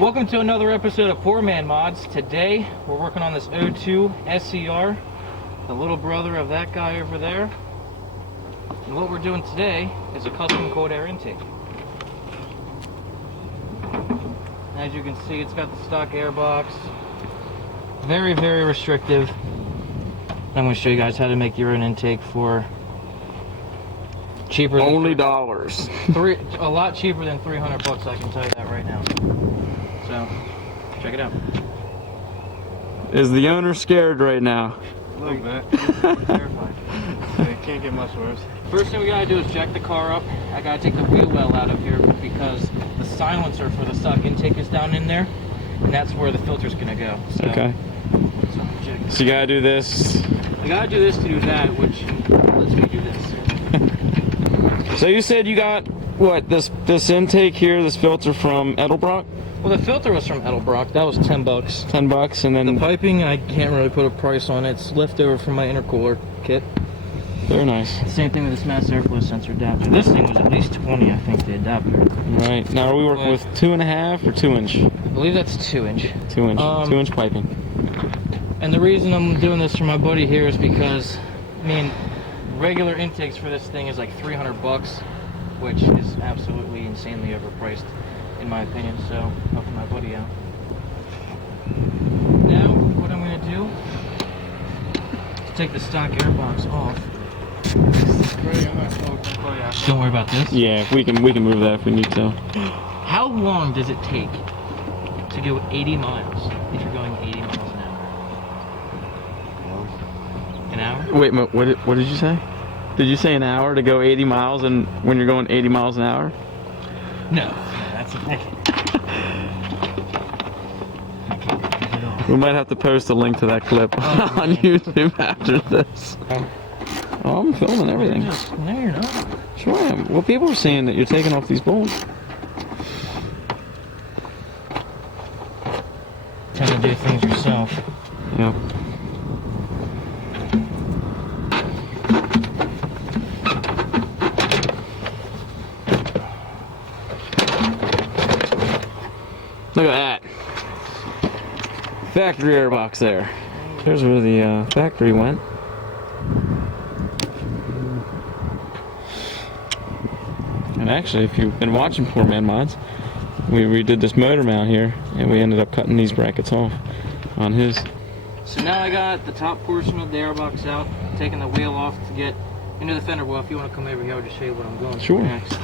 Welcome to another episode of 4-Man Mods. Today we're working on this O2 SCR, the little brother of that guy over there. And what we're doing today is a custom cold air intake. As you can see, it's got the stock air box. Very, very restrictive. I'm going to show you guys how to make your own intake for cheaper than only dollars. A lot cheaper than 300 bucks, I can tell you that right now. So, check it out. Is the owner scared right now? A little bit. Terrified. It can't get much worse. First thing we gotta do is jack the car up. I gotta take the wheel well out of here because the silencer for the stock intake is down in there, and that's where the filter's gonna go. So, Okay. So you gotta do this. I gotta do this to do that, which lets me do this. So you said you got what? This intake here, this filter from Edelbrock? Well, the filter was from Edelbrock. That was 10 bucks. 10 bucks, and then The piping, I can't really put a price on it. It's leftover from my intercooler kit. very nice. Same thing with this mass airflow sensor adapter. This thing was at least 20, I think, the adapter. Right. Now are we working with 2.5 or 2 inch? I believe that's 2-inch. 2 inch. 2 inch piping. And the reason I'm doing this for my buddy here is because, I mean, regular intakes for this thing is like 300 bucks, which is absolutely insanely overpriced, in my opinion, so helping my buddy out. Now, what I'm going to do is take the stock air box off. Don't worry about this. Yeah, we can move that if we need to. How long does it take to go 80 miles if you're going 80 miles an hour? An hour? Wait, what did you say? Did you say an hour to go 80 miles and when you're going 80 miles an hour? No, that's a thing. We might have to post a link to that clip on YouTube after this. Oh, I'm filming everything. No, you're not. Sure I am. Well, people are saying that you're taking off these bolts. Tend to do things yourself. Yep. Look at that. Factory airbox there. There's where the factory went. And actually, if you've been watching 4-Man Mods, we redid this motor mount here, and we ended up cutting these brackets off on his. So now I got the top portion of the airbox out, taking the wheel off to get into the fender well. If you want to come over here, I'll just show you what I'm going through Sure. next.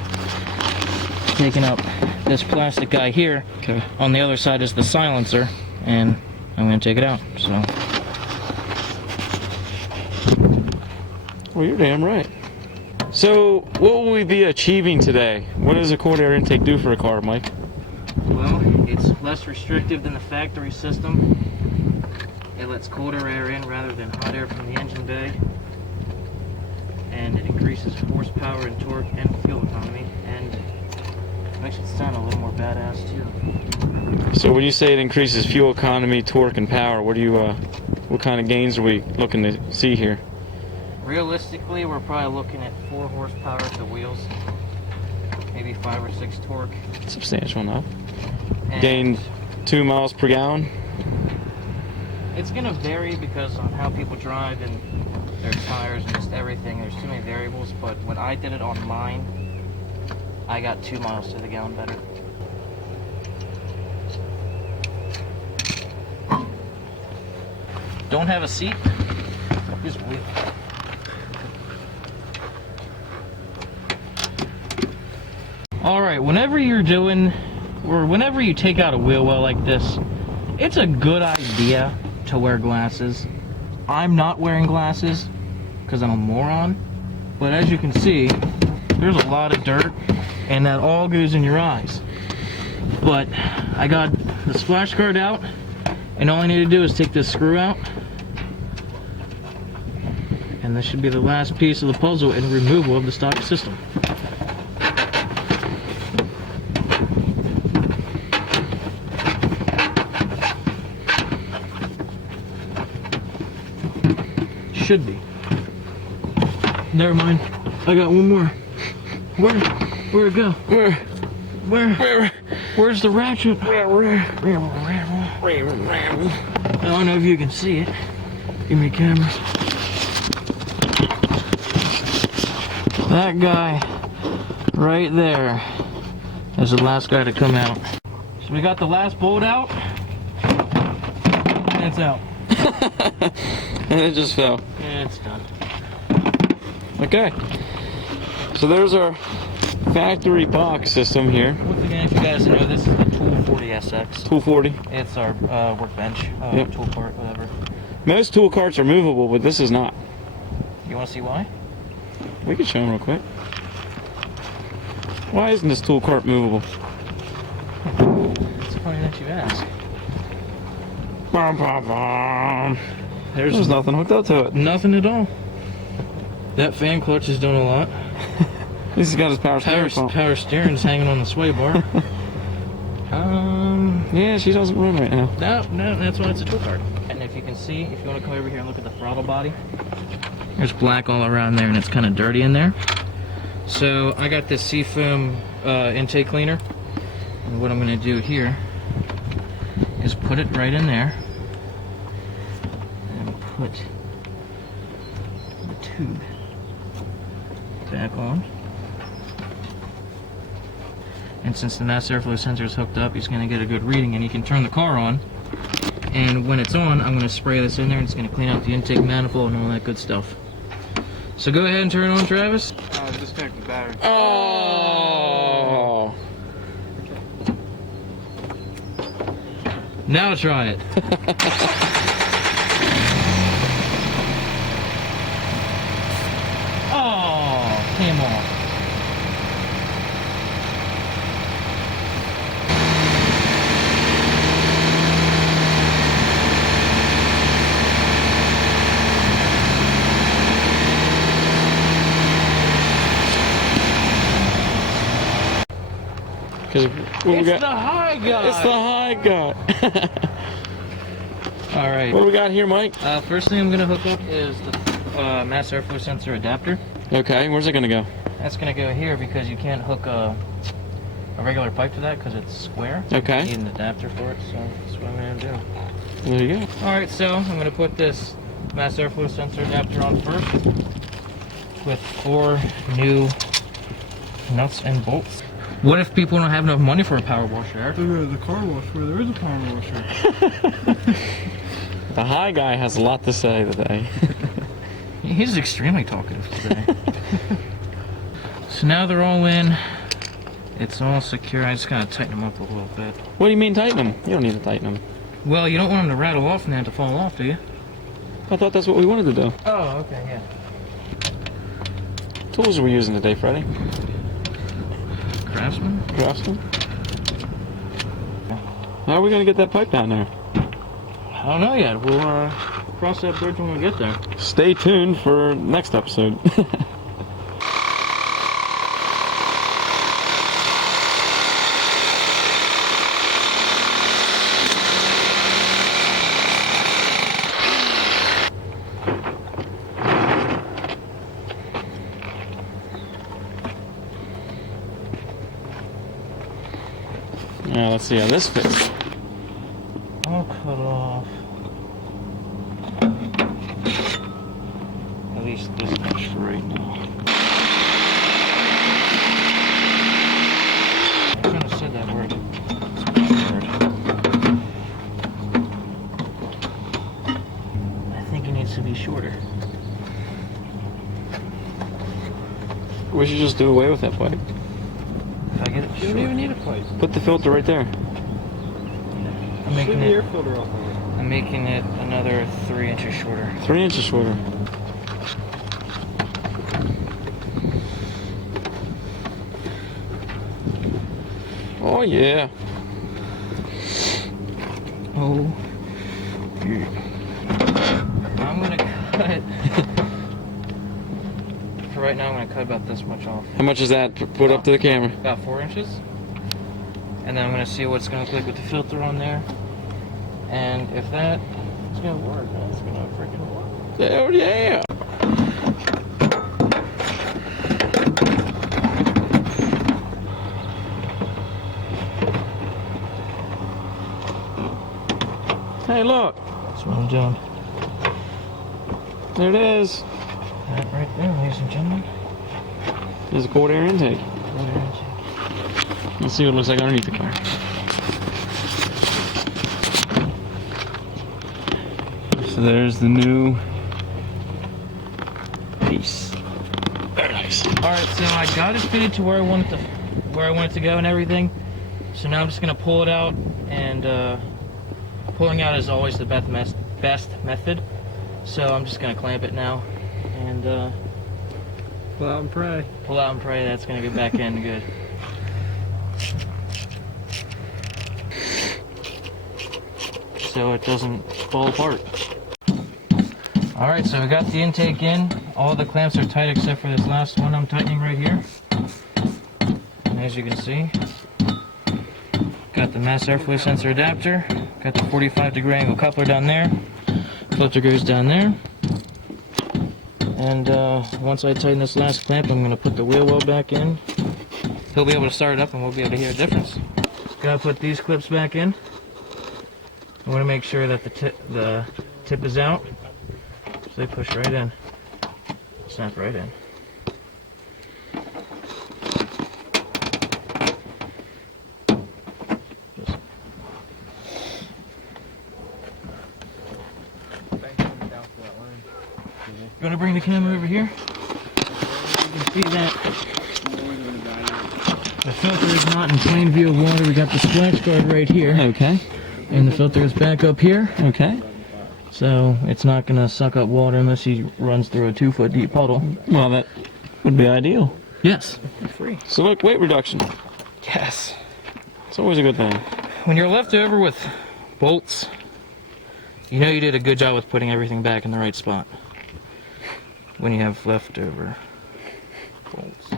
Taking up this plastic guy here. Okay. On the other side is the silencer, and I'm going to take it out. So. Well, you're damn right. So, what will we be achieving today? What does a cold air intake do for a car, Mike? Well, it's less restrictive than the factory system. It lets colder air in rather than hot air from the engine bay. And it increases horsepower and torque and fuel economy. And makes it sound a little more badass too. So when you say it increases fuel economy, torque, and power, what kind of gains are we looking to see here? Realistically, we're probably looking at 4 horsepower at the wheels, maybe 5 or 6 torque. Substantial enough. And Gained 2 miles per gallon. it's gonna vary because on how people drive and their tires and just everything. There's too many variables, but when I did it on mine, I got 2 miles to the gallon better. Don't have a seat? Just wheel. Alright, whenever you're doing, or whenever you take out a wheel well like this, it's a good idea to wear glasses. I'm not wearing glasses because I'm a moron, but as you can see, there's a lot of dirt and that all goes in your eyes. But I got the splash guard out, and all I need to do is take this screw out, and this should be the last piece of the puzzle in removal of the stock system. Should be. Never mind. I got one more. Where'd it go? Where? Where's the ratchet? I don't know if you can see it. Give me a camera. That guy right there is the last guy to come out. So we got the last bolt out. And it's out. And it just fell. And it's done. Okay. So there's our factory box system here. Once again, if you guys know, this is the Tool 40 SX. Tool 40. It's our workbench, Yep. tool cart, whatever. Most tool carts are movable, but this is not. You want to see why? We can show them real quick. Why isn't this tool cart movable? It's funny that you ask. Bum, bum, bum. There's nothing hooked up to it. Nothing at all. That fan clutch is doing a lot. He's got his power steering pump. Power steering's hanging on the sway bar. Yeah, she doesn't run right now. No, that's why it's a tool cart. And if you can see, if you want to come over here and look at the throttle body, there's black all around there and it's kind of dirty in there. So I got this Seafoam intake cleaner. And what I'm going to do here is put it right in there. And put the tube back on. And since the mass airflow sensor is hooked up, he's going to get a good reading, and he can turn the car on. And when it's on, I'm going to spray this in there, and it's going to clean out the intake manifold and all that good stuff. So go ahead and turn it on, Travis. Disconnect the battery. Oh! Now try it. Oh, came off. Because what we got? The high guy. It's the high guy. All right. What do we got here, Mike? First thing I'm going to hook up is the mass airflow sensor adapter. Okay, where's it gonna go? That's going to go here because you can't hook a regular pipe to that because it's square. Okay. You need an adapter for it, so that's what I'm going to do. There you go. All right, so I'm going to put this mass airflow sensor adapter on first with 4 new nuts and bolts. What if people don't have enough money for a power washer, Eric? Go to the car wash where there is a power washer. The high guy has a lot to say today. He's extremely talkative today. So now they're all in. It's all secure. I just gotta tighten them up a little bit. What do you mean tighten them? You don't need to tighten them. Well, you don't want them to rattle off and then have to fall off, do you? I thought that's what we wanted to do. Oh, okay, yeah. Tools are we using today, Freddie? Craftsman? Craftsman? How are we gonna get that pipe down there? I don't know yet. We'll cross that bridge when we get there. Stay tuned for next episode. Now let's see how this fits. I'll cut off at least this much for right now. I shouldn't have said that word. I think it needs to be shorter. We should just do away with that pipe. If I get it You short, don't even need a pipe. Put the filter right there. I'm making the air it. filter off of it. I'm making it another 3 inches shorter. 3 inches shorter. Oh yeah. Oh. I'm gonna cut. For right now, I'm gonna cut about this much off. How much is that? Put up to the camera. About 4 inches. And then I'm gonna see what it's gonna look like with the filter on there. And if that is gonna work, then it's gonna freaking work. Hell yeah. Hey, look. That's what I'm doing. There it is. That right there, ladies and gentlemen. There's a cold air intake. Cold air intake. Let's see what it looks like underneath the car. So there's the new piece. Very nice. Alright, so I got it fitted to where I want it to go and everything. So now I'm just gonna pull it out, and pulling out is always the best method. So I'm just gonna clamp it now and Pull out and pray. pull out and pray that's gonna get back in good. So it doesn't fall apart. Alright, so we got the intake in. All the clamps are tight except for this last one I'm tightening right here. And as you can see, got the mass airflow sensor adapter, got the 45-degree angle coupler down there, filter goes down there. And once I tighten this last clamp, I'm going to put the wheel well back in. He'll be able to start it up and we'll be able to hear a difference. Gotta put these clips back in. I want to make sure that the tip is out. So they push right in. Snap right in. You want to bring the camera over here? You can see that the filter is not in plain view of water. We got the splash guard right here. Okay. And the filter is back up here. Okay. So it's not going to suck up water unless he runs through a 2-foot deep puddle. Well, that would be ideal. Yes. Free. So look, weight reduction. Yes. It's always a good thing. When you're left over with bolts, you know you did a good job with putting everything back in the right spot. When you have leftover bolts.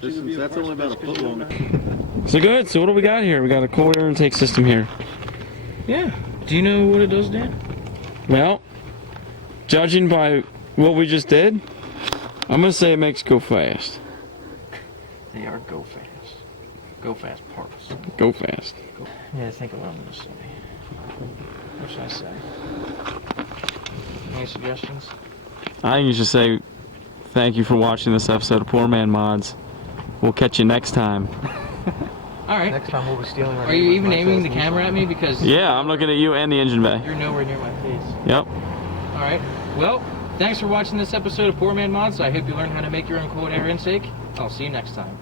That's only about a foot long. So good. So what do we got here? We got a cold air intake system here. Yeah. Do you know what it does, Dan? Well, judging by what we just did, I'm gonna say it makes go fast. They are go fast. Go fast parts. Go fast. Yeah, think of what I'm going to say. What should I say? Any suggestions? I think you should say thank you for watching this episode of Poor Man Mods. We'll catch you next time. Alright. Next time we'll be stealing. Are you even aiming the camera at me? Because Yeah, I'm looking at you and the engine bay. you're nowhere near my face. Yep. Alright. Well, thanks for watching this episode of Poor Man Mods. I hope you learned how to make your own cold air intake. I'll see you next time.